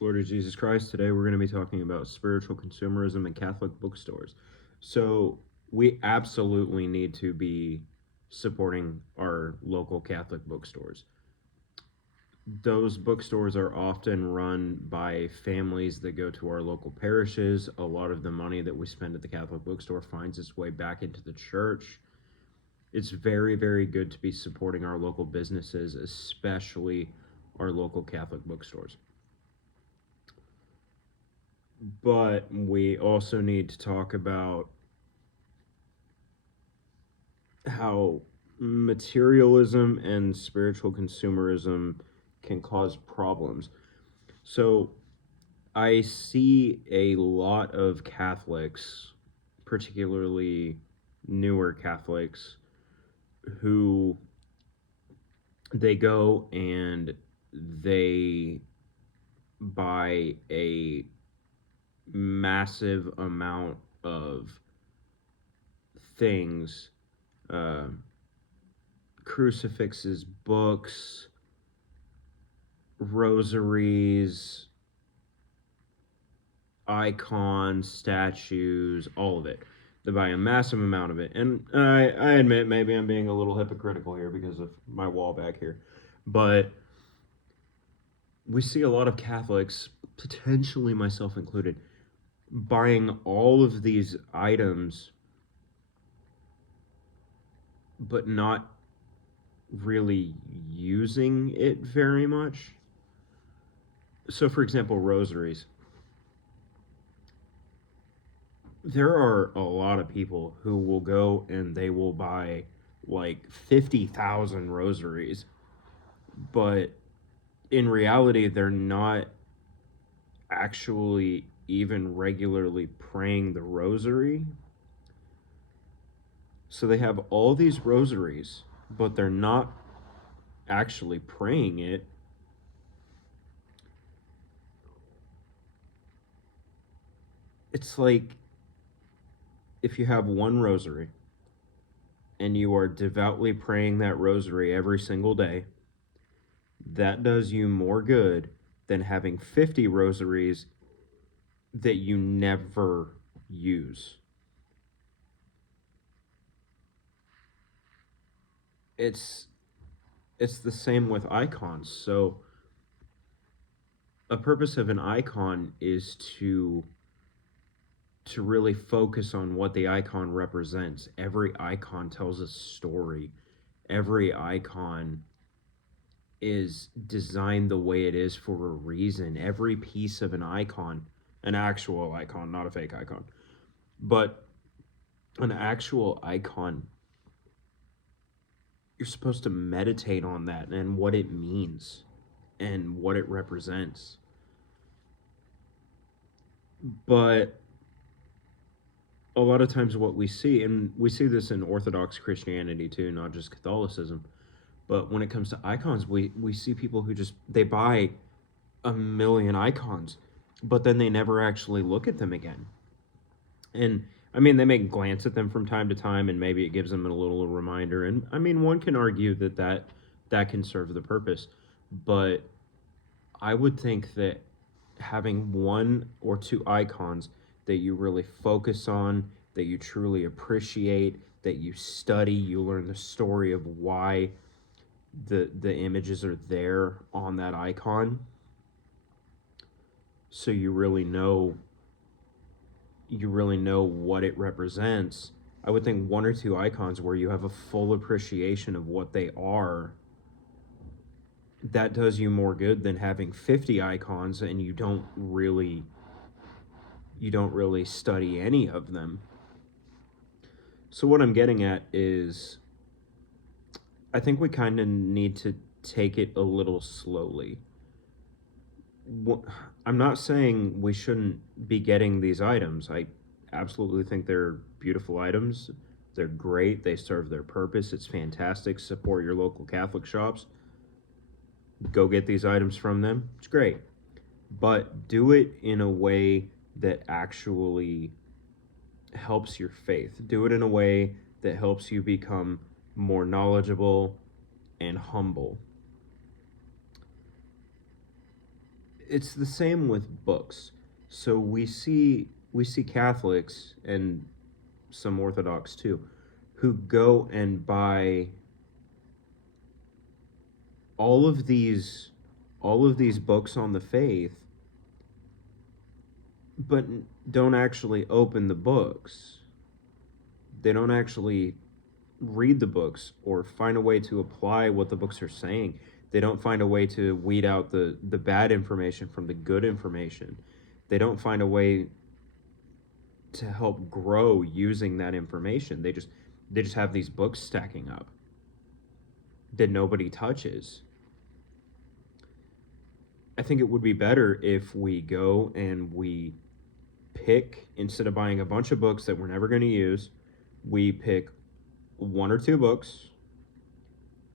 Glory to Jesus Christ. Today we're going to be talking about spiritual consumerism and Catholic bookstores. So, we absolutely need to be supporting our local Catholic bookstores. Those bookstores are often run by families that go to our local parishes. A lot of the money that we spend at the Catholic bookstore finds its way back into the church. It's very, very good to be supporting our local businesses, especially our local Catholic bookstores. But we also need to talk about how materialism and spiritual consumerism can cause problems. So I see a lot of Catholics, particularly newer Catholics, who they go and they buy a massive amount of things, uh, crucifixes, books, rosaries, icons, statues, all of it. They buy a massive amount of it. And I admit maybe I'm being a little hypocritical here because of my wall back here. But we see a lot of Catholics, potentially myself included, buying all of these items but not really using it very much. So, for example, rosaries. There are a lot of people who will go and they will buy like 50,000 rosaries, but in reality, they're not actually even regularly praying the rosary. So they have all these rosaries, but they're not actually praying it. It's like if you have one rosary and you are devoutly praying that rosary every single day, that does you more good than having 50 rosaries that you never use. It's it's the same with icons. So a purpose of an icon is to really focus on what the icon represents. Every icon tells a story. Every icon is designed the way it is for a reason. Every piece of an icon, an actual icon, not a fake icon, but an actual icon, you're supposed to meditate on that and what it means and what it represents. But a lot of times, what we see, and we see this in Orthodox Christianity too, not just Catholicism, but when it comes to icons, we see people who just they buy a million icons, but then they never actually look at them again. And I mean, they may glance at them from time to time, and maybe it gives them a little reminder. And I mean, one can argue that can serve the purpose, but I would think that having one or two icons that you really focus on, that you truly appreciate, that you study, you learn the story of why the images are there on that icon, so you really know what it represents. I would think one or two icons where you have a full appreciation of what they are, that does you more good than having 50 icons and you don't really study any of them. So what I'm getting at is I think we kind of need to take it a little slowly. I'm not saying we shouldn't be getting these items. I absolutely think they're beautiful items. They're great. They serve their purpose. It's fantastic. Support your local Catholic shops. Go get these items from them. It's great. But do it in a way that actually helps your faith. Do it in a way that helps you become more knowledgeable and humble. it's the same with books. So we see Catholics and some Orthodox too, who go and buy all of these all of these books on the faith, but don't actually open the books. They don't actually read the books or find a way to apply what the books are saying. They don't find a way to weed out the bad information from the good information. They don't find a way to help grow using that information. They just have these books stacking up that nobody touches. I think it would be better if we go and we pick, instead of buying a bunch of books that we're never going to use, we pick one or two books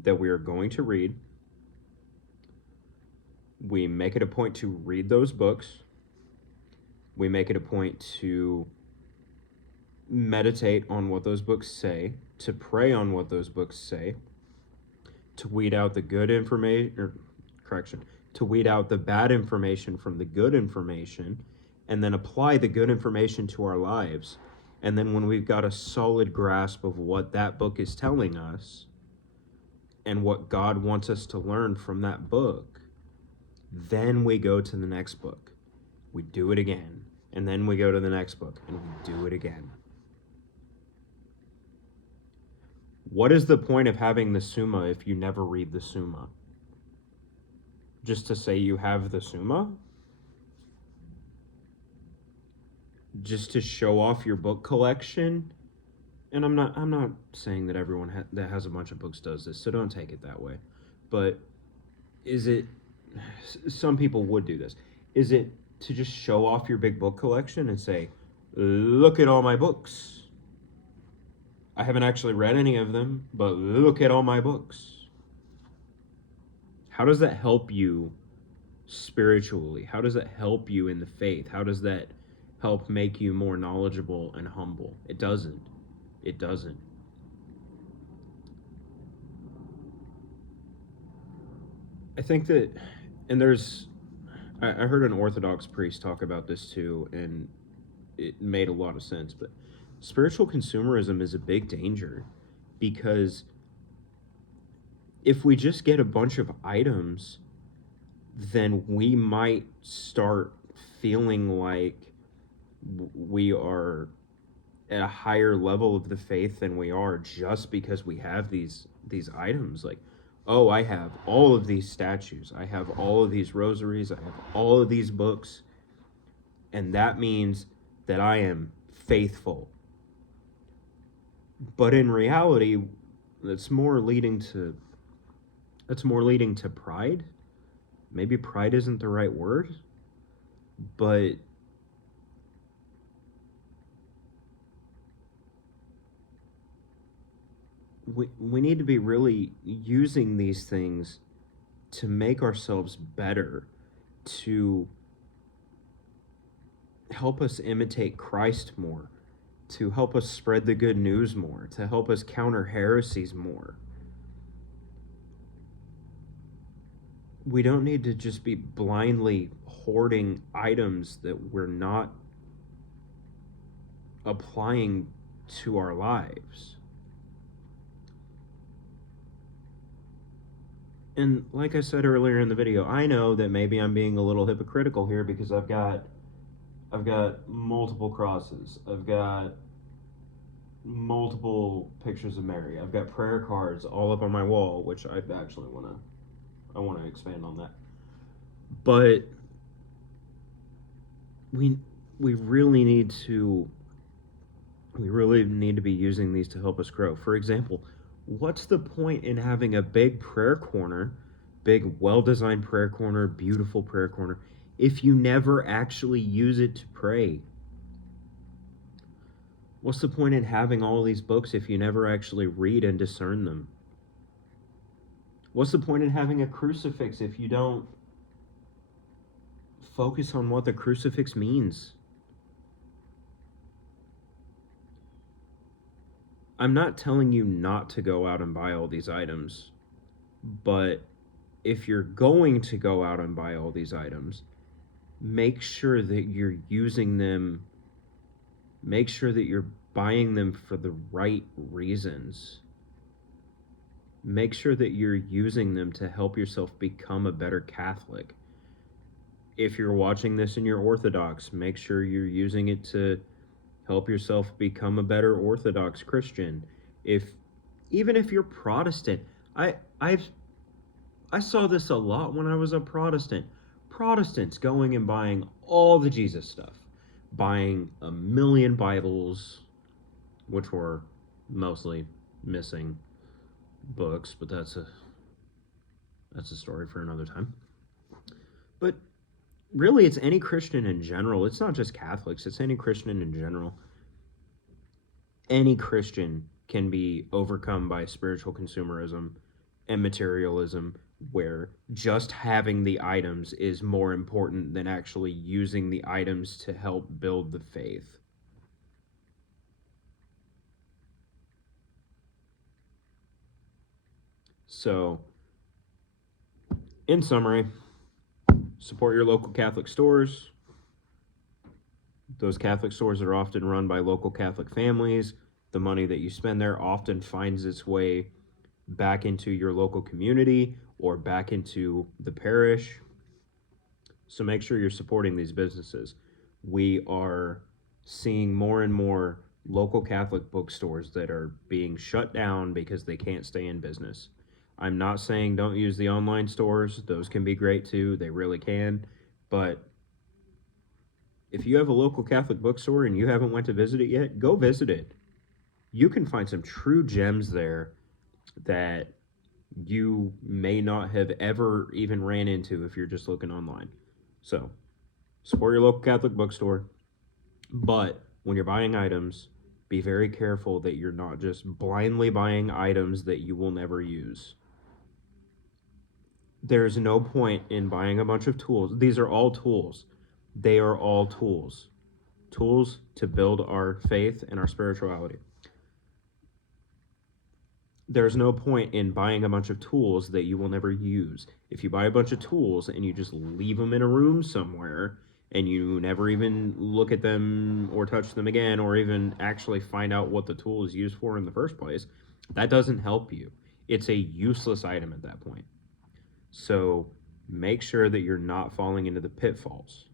that we are going to read. We make it a point to read those books. We make it a point to meditate on what those books say, to pray on what those books say, to weed out the good information, or correction, to weed out the bad information from the good information, and then apply the good information to our lives. And then when we've got a solid grasp of what that book is telling us and what God wants us to learn from that book, then we go to the next book. We do it again. And then we go to the next book and we do it again. What is the point of having the Summa if you never read the Summa? Just to say you have the Summa? Just to show off your book collection? And I'm not saying that everyone that has a bunch of books does this, so don't take it that way. But is it, some people would do this. Is it to just show off your big book collection and say, look at all my books? I haven't actually read any of them, but look at all my books. How does that help you spiritually? How does that help you in the faith? How does that help make you more knowledgeable and humble? It doesn't. It doesn't. I think that, and I heard an Orthodox priest talk about this too, and it made a lot of sense, but spiritual consumerism is a big danger, because if we just get a bunch of items, then we might start feeling like we are at a higher level of the faith than we are, just because we have these items. Like, oh, I have all of these statues, I have all of these rosaries, I have all of these books, and that means that I am faithful. But in reality, that's more leading to pride. Maybe pride isn't the right word, but we need to be really using these things to make ourselves better, to help us imitate Christ more, to help us spread the good news more, to help us counter heresies more. We don't need to just be blindly hoarding items that we're not applying to our lives. And like I said earlier in the video, I know that maybe I'm being a little hypocritical here, because I've got multiple crosses. I've got multiple pictures of Mary. I've got prayer cards all up on my wall, which I actually want to expand on that. But we really need to be using these to help us grow. For example, what's the point in having a big prayer corner, big well-designed prayer corner, beautiful prayer corner, if you never actually use it to pray? What's the point in having all these books if you never actually read and discern them? What's the point in having a crucifix if you don't focus on what the crucifix means? I'm not telling you not to go out and buy all these items, but if you're going to go out and buy all these items, make sure that you're using them, make sure that you're buying them for the right reasons. Make sure that you're using them to help yourself become a better Catholic. If you're watching this and you're Orthodox, make sure you're using it to help yourself become a better Orthodox Christian. If even if you're Protestant, I I've I saw this a lot when I was a Protestant. Protestants going and buying all the Jesus stuff, buying a million Bibles, which were mostly missing books, but that's a story for another time. But really, it's any Christian in general. It's not just Catholics, it's any Christian in general. Any Christian can be overcome by spiritual consumerism and materialism, where just having the items is more important than actually using the items to help build the faith. So, in summary, support your local Catholic stores. Those Catholic stores are often run by local Catholic families. The money that you spend there often finds its way back into your local community or back into the parish. So make sure you're supporting these businesses. We are seeing more and more local Catholic bookstores that are being shut down because they can't stay in business. I'm not saying don't use the online stores, those can be great too, they really can. But if you have a local Catholic bookstore and you haven't went to visit it yet, go visit it. You can find some true gems there that you may not have ever even ran into if you're just looking online. So, support your local Catholic bookstore, but when you're buying items, be very careful that you're not just blindly buying items that you will never use. There's no point in buying a bunch of tools. These are all tools. They are all tools. Tools to build our faith and our spirituality. There's no point in buying a bunch of tools that you will never use. If you buy a bunch of tools and you just leave them in a room somewhere and you never even look at them or touch them again or even actually find out what the tool is used for in the first place, that doesn't help you. It's a useless item at that point. So make sure that you're not falling into the pitfalls.